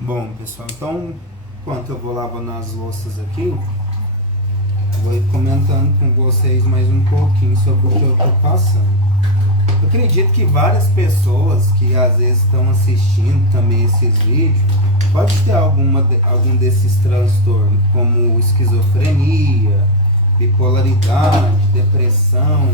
Bom, pessoal, então, enquanto eu vou lavando as louças aqui, vou ir comentando com vocês mais um pouquinho sobre o que eu estou passando. Eu acredito que várias pessoas que às vezes estão assistindo também esses vídeos pode ter algum desses transtornos, como esquizofrenia, bipolaridade, depressão.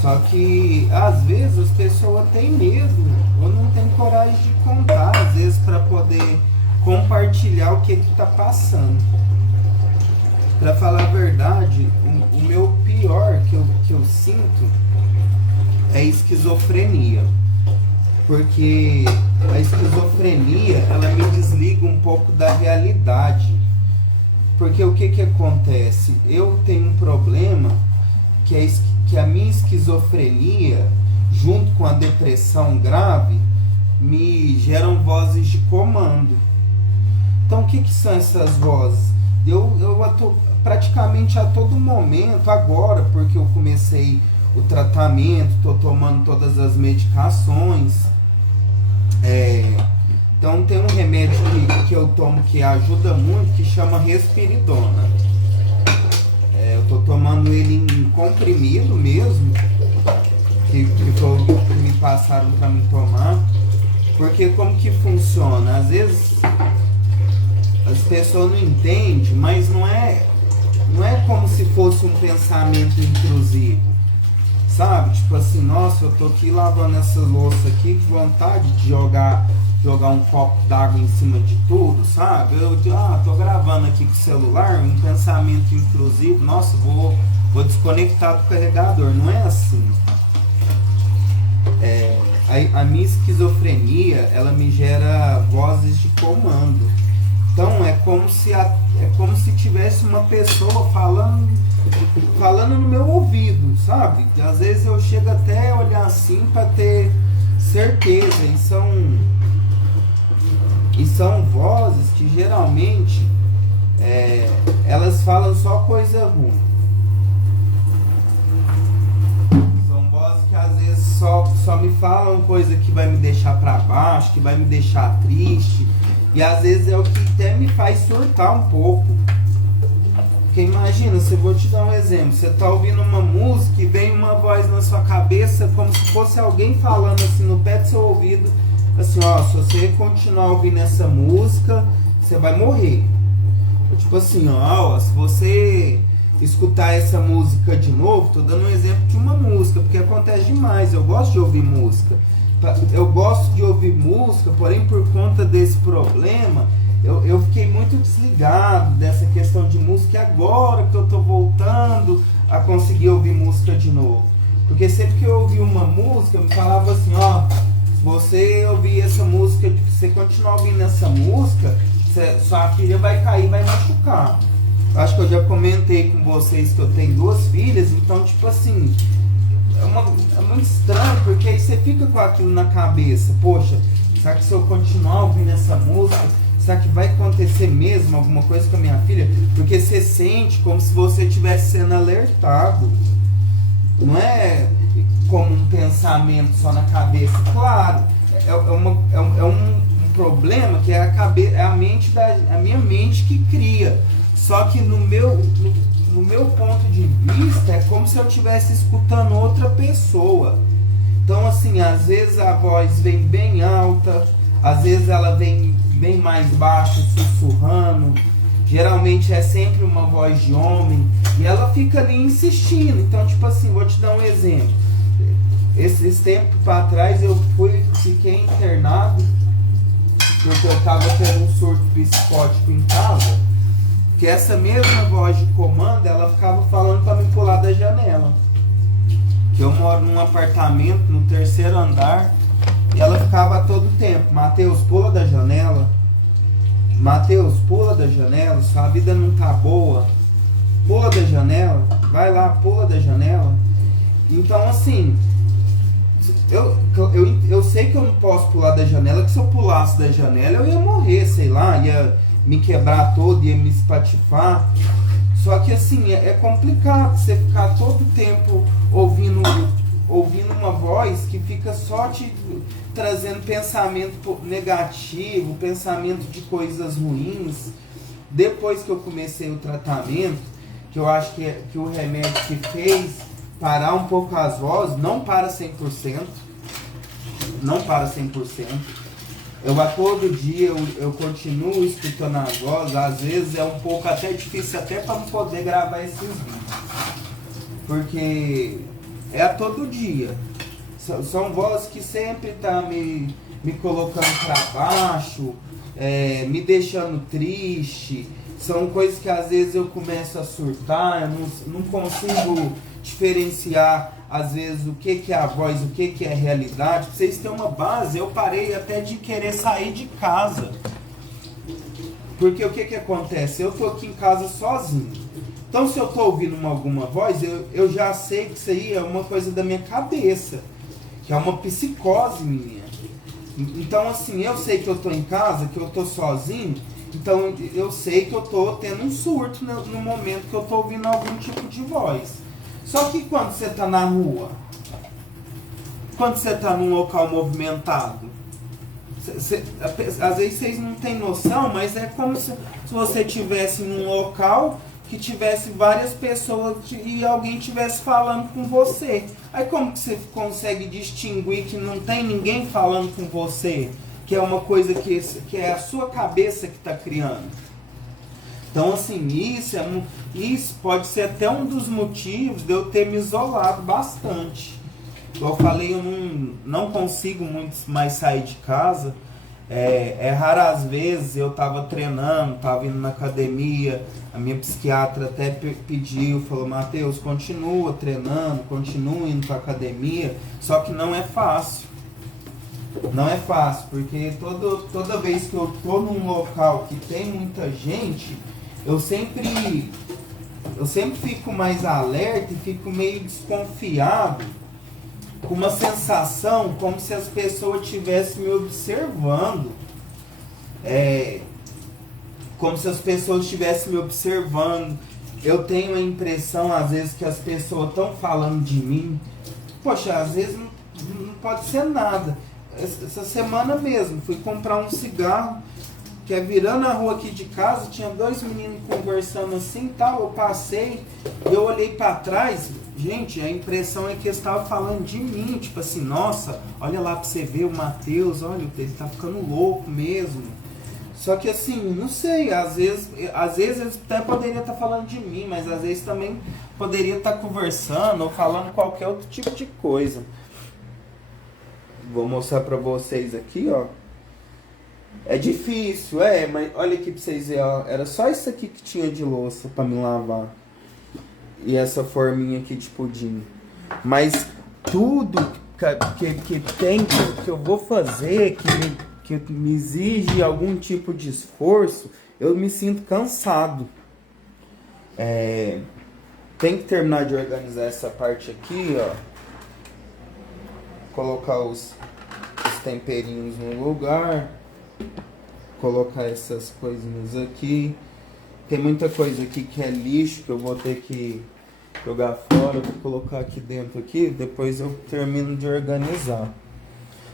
Só que às vezes as pessoas têm medo ou não têm coragem de contar, às vezes para poder compartilhar o que está passando. Para falar a verdade, o meu pior que eu sinto é esquizofrenia. Porque a esquizofrenia, ela me desliga um pouco da realidade. Porque o que acontece? Eu tenho um problema que a minha esquizofrenia, junto com a depressão grave, me geram vozes de comando. Então o que são essas vozes? Eu atuo praticamente a todo momento, agora, porque eu comecei o tratamento, estou tomando todas as medicações. Então tem um remédio que eu tomo que ajuda muito, que chama Risperidona. Eu estou tomando ele em comprimido mesmo, que me passaram para me tomar. Porque como que funciona? Às vezes as pessoas não entendem, mas não é como se fosse um pensamento intrusivo, sabe? Tipo assim, nossa, eu tô aqui lavando essa louça aqui, que vontade de jogar um copo d'água em cima de tudo, sabe? Tô gravando aqui com o celular, um pensamento intrusivo, nossa, vou desconectar do carregador. Não é assim. A minha esquizofrenia, ela me gera vozes de comando. Então é como se tivesse uma pessoa falando no meu ouvido, sabe? Que às vezes eu chego até a olhar assim para ter certeza. E são vozes que geralmente elas falam só coisa ruim. São vozes que às vezes só me falam coisa que vai me deixar para baixo, que vai me deixar triste. E às vezes é o que até me faz surtar um pouco. Porque imagina, se eu vou te dar um exemplo, você tá ouvindo uma música e vem uma voz na sua cabeça como se fosse alguém falando assim no pé do seu ouvido, assim, ó, se você continuar ouvindo essa música, você vai morrer. Tipo assim, ó, se você escutar essa música de novo, tô dando um exemplo de uma música, porque acontece demais, eu gosto de ouvir música. Eu gosto de ouvir música, porém por conta desse problema, eu fiquei muito desligado dessa questão de música, e agora que eu tô voltando a conseguir ouvir música de novo. Porque sempre que eu ouvia uma música, eu me falava assim, ó, se você ouvir essa música, se você continuar ouvindo essa música, sua filha vai cair, vai machucar. Acho que eu já comentei com vocês que eu tenho 2 filhas, então tipo assim, é muito estranho, porque aí você fica com aquilo na cabeça. Poxa, será que se eu continuar ouvindo essa música, será que vai acontecer mesmo alguma coisa com a minha filha? Porque você sente como se você estivesse sendo alertado. Não é como um pensamento só na cabeça. Claro, é um problema que é a minha mente que cria. Só que no meu ponto de vista, é como se eu estivesse escutando outra pessoa. Então, assim, às vezes a voz vem bem alta, às vezes ela vem bem mais baixa, sussurrando. Geralmente é sempre uma voz de homem. E ela fica ali insistindo. Então, tipo assim, vou te dar um exemplo. Esses tempos para trás eu fiquei internado, porque eu estava tendo um surto psicótico em casa. Que essa mesma voz de comando, ela ficava falando para me pular da janela. Que eu moro num apartamento no 3º andar, e ela ficava a todo tempo, Mateus, pula da janela. Mateus, pula da janela, sua vida não tá boa. Pula da janela, vai lá, pula da janela. Então assim, eu sei que eu não posso pular da janela, que se eu pulasse da janela eu ia morrer, sei lá, ia me quebrar todo, ia me espatifar. Só que assim, é complicado você ficar todo tempo ouvindo ouvindo uma voz que fica só te trazendo pensamento negativo, pensamento de coisas ruins. Depois que eu comecei o tratamento, que eu acho que o remédio que fez parar um pouco as vozes, não para 100%, não para 100%. Eu a todo dia eu continuo escutando a voz, às vezes é um pouco até difícil até para não poder gravar esses vídeos. Porque é a todo dia. São vozes que sempre tá me colocando para baixo, me deixando triste. São coisas que às vezes eu começo a surtar, eu não consigo diferenciar às vezes o que é a voz, o que é a realidade. Pra vocês terem uma base, eu parei até de querer sair de casa. Porque o que acontece? Eu tô aqui em casa sozinho. Então se eu tô ouvindo alguma voz, eu já sei que isso aí é uma coisa da minha cabeça. Que é uma psicose minha. Então assim, eu sei que eu tô em casa, que eu tô sozinho. Então eu sei que eu tô tendo um surto no momento que eu tô ouvindo algum tipo de voz. Só que quando você tá na rua, quando você tá num local movimentado, às vezes vocês não têm noção, mas é como se você estivesse num local que tivesse várias pessoas e alguém estivesse falando com você. Aí como que você consegue distinguir que não tem ninguém falando com você? Que é uma coisa que é a sua cabeça que está criando. Então assim, isso pode ser até um dos motivos de eu ter me isolado bastante. Como eu falei, eu não consigo muito mais sair de casa. Raras vezes eu estava treinando, estava indo na academia. A minha psiquiatra até pediu, falou: Matheus, continua treinando, continua indo para academia. Só que não é fácil. Não é fácil, porque toda vez que eu tô num local que tem muita gente, eu sempre fico mais alerta e fico meio desconfiado, com uma sensação como se as pessoas estivessem me observando. Como se as pessoas estivessem me observando. Eu tenho a impressão, às vezes, que as pessoas estão falando de mim. Poxa, às vezes não pode ser nada. Essa semana mesmo, fui comprar um cigarro, que virando a rua aqui de casa, tinha dois meninos conversando assim e tal. Eu passei, eu olhei para trás, gente, a impressão é que eles estavam falando de mim, tipo assim, nossa, olha lá pra você ver o Matheus, olha, ele tá ficando louco mesmo. Só que assim, não sei, às vezes eles até poderiam estar falando de mim, mas às vezes também poderia estar conversando ou falando qualquer outro tipo de coisa. Vou mostrar pra vocês aqui, ó. É difícil, mas olha aqui pra vocês verem, ó. Era só isso aqui que tinha de louça pra me lavar. E essa forminha aqui de pudim. Mas tudo que tem, que eu vou fazer, que me exige algum tipo de esforço, eu me sinto cansado. Tem que terminar de organizar essa parte aqui, ó. Colocar os temperinhos no lugar. Colocar essas coisinhas aqui. Tem muita coisa aqui que é lixo, que eu vou ter que jogar fora. Vou colocar aqui dentro aqui, depois eu termino de organizar.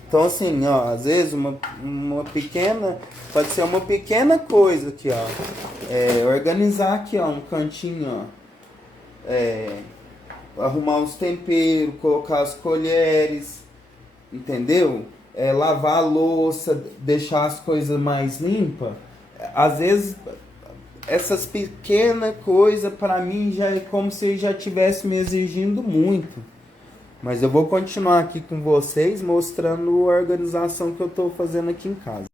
Então assim, ó, às vezes uma pequena, pode ser uma pequena coisa aqui, ó. Organizar aqui, ó, um cantinho, ó. Arrumar os temperos, colocar as colheres, entendeu? Lavar a louça, deixar as coisas mais limpas. Às vezes, essas pequenas coisas, para mim, já é como se já estivesse me exigindo muito. Mas eu vou continuar aqui com vocês, mostrando a organização que eu estou fazendo aqui em casa.